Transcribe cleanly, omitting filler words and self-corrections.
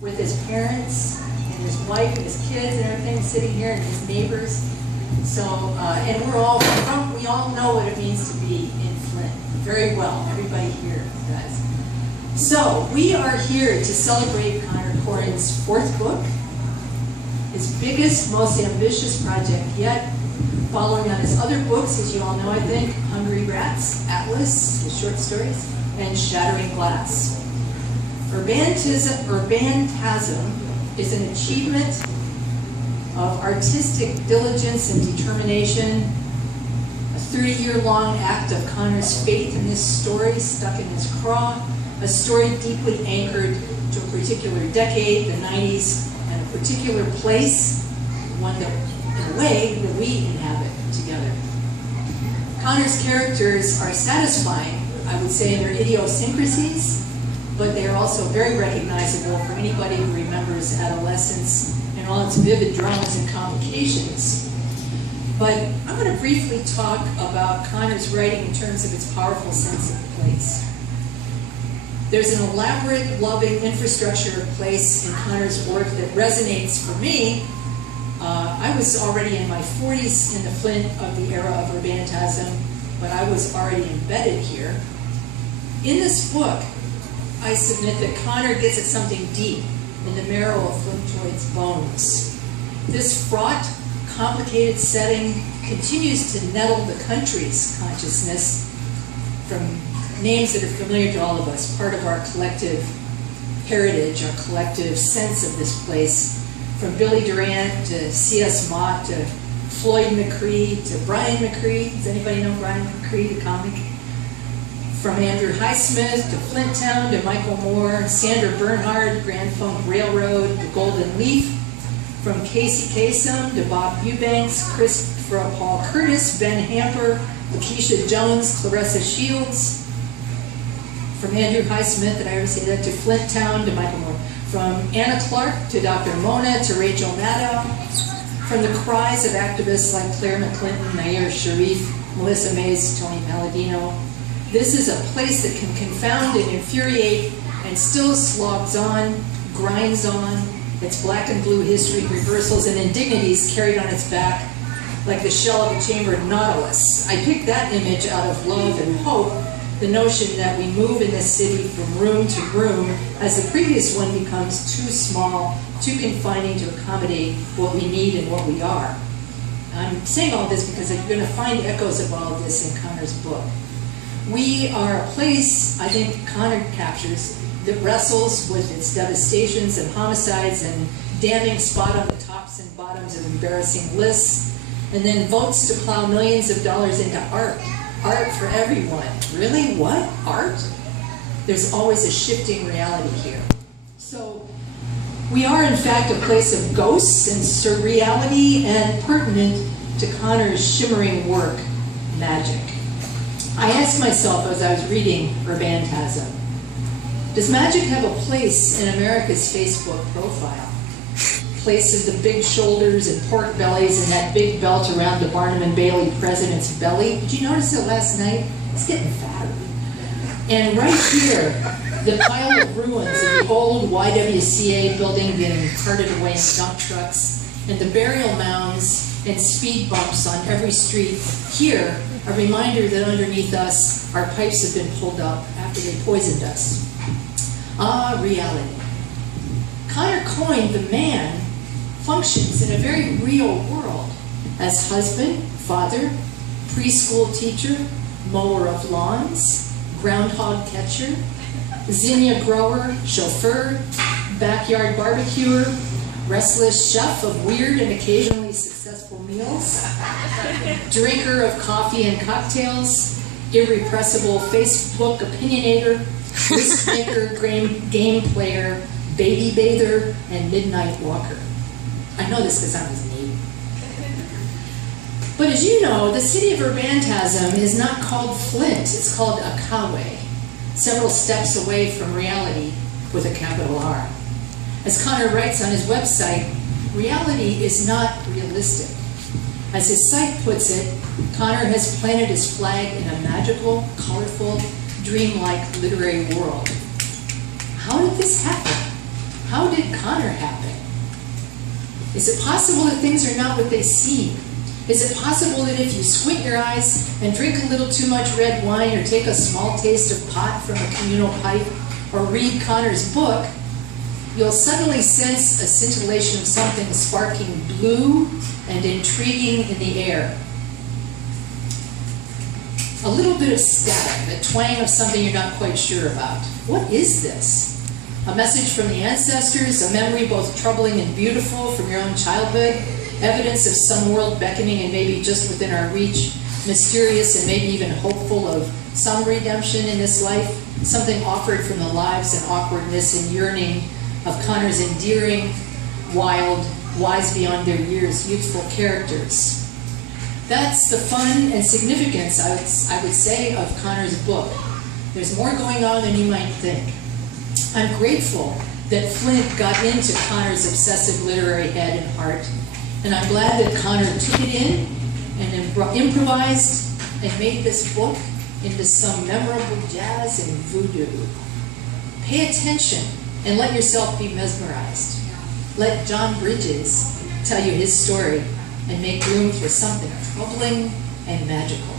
with his parents and his wife and his kids and everything sitting here and his neighbors. So, and we all know what it means to be in Flint very well. Everybody here does. So we are here to celebrate Connor Corrin's fourth book, his biggest, most ambitious project yet, following on his other books, as you all know, I think, Hungry Rats, Atlas, his short stories, and Shattering Glass. Urbantasm is an achievement of artistic diligence and determination, a 30-year-long act of Connor's faith in this story stuck in his craw, a story deeply anchored to a particular decade, the 90s, and a particular place, one that, in a way, that we inhabit together. Connor's characters are satisfying, I would say, in their idiosyncrasies, but they are also very recognizable for anybody who remembers adolescence and all its vivid dramas and complications. But I'm going to briefly talk about Connor's writing in terms of its powerful sense of place. There's an elaborate, loving infrastructure of place in Connor's work that resonates for me. I was already in my 40s in the Flint of the era of Urbantasm, but I was already embedded here. In this book, I submit that Connor gets at something deep in the marrow of Flintoid's bones. This fraught, complicated setting continues to nettle the country's consciousness from names that are familiar to all of us, part of our collective heritage, our collective sense of this place, from Billy Durant to C.S. Mott to Floyd McCree to Brian McCree. Does anybody know Brian McCree, the comic? From Andrew Highsmith to Flint Town to Michael Moore, Sandra Bernhard, Grand Funk Railroad, The Golden Leaf. From Casey Kasem to Bob Eubanks, Christopher Paul Curtis, Ben Hamper, Lakeisha Jones, Clarissa Shields. From Andrew Highsmith, did I ever say that, to Flint Town to Michael Moore. From Anna Clark to Dr. Mona to Rachel Maddow. From the cries of activists like Claire McClinton, Nair Sharif, Melissa Mays, Tony Palladino. This is a place that can confound and infuriate and still slogs on, grinds on, its black and blue history, reversals, and indignities carried on its back like the shell of a chambered nautilus. I picked that image out of love and hope, the notion that we move in this city from room to room as the previous one becomes too small, too confining to accommodate what we need and what we are. I'm saying all this because you're going to find echoes of all of this in Connor's book. We are a place, I think Connor captures, that wrestles with its devastations and homicides and damning spot on the tops and bottoms of embarrassing lists, and then votes to plow millions of dollars into art. Art for everyone. Really? What? Art? There's always a shifting reality here. So we are in fact a place of ghosts and surreality and pertinent to Connor's shimmering work, magic. I asked myself as I was reading Urbantasm, does magic have a place in America's Facebook profile? Place of the big shoulders and pork bellies and that big belt around the Barnum and Bailey president's belly. Did you notice it last night? It's getting fatter. And right here, the pile of ruins of the old YWCA building getting carted away in dump trucks, and the burial mounds and speed bumps on every street. Here, a reminder that underneath us, our pipes have been pulled up after they poisoned us. Ah, reality. Connor coined the man functions in a very real world as husband, father, preschool teacher, mower of lawns, groundhog catcher, zinnia grower, chauffeur, backyard barbecuer, restless chef of weird and occasionally successful meals, drinker of coffee and cocktails, irrepressible Facebook opinionator, risk maker, game player, baby bather, and midnight walker. I know this because I'm his neighbor. But as you know, the city of Urbantasm is not called Flint, it's called Akawe, several steps away from reality with a capital R. As Connor writes on his website, reality is not realistic. As his site puts it, Connor has planted his flag in a magical, colorful, dreamlike literary world. How did this happen? How did Connor happen? Is it possible that things are not what they seem? Is it possible that if you squint your eyes and drink a little too much red wine or take a small taste of pot from a communal pipe or read Connor's book, you'll suddenly sense a scintillation of something sparking blue and intriguing in the air? A little bit of static, a twang of something you're not quite sure about. What is this? A message from the ancestors, a memory both troubling and beautiful from your own childhood, evidence of some world beckoning and maybe just within our reach, mysterious and maybe even hopeful of some redemption in this life, something offered from the lives and awkwardness and yearning of Connor's endearing, wild, wise beyond their years, youthful characters. That's the fun and significance, I would say, of Connor's book. There's more going on than you might think. I'm grateful that Flint got into Connor's obsessive literary head and heart, and I'm glad that Connor took it in and improvised and made this book into some memorable jazz and voodoo. Pay attention and let yourself be mesmerized. Let John Bridges tell you his story and make room for something troubling and magical.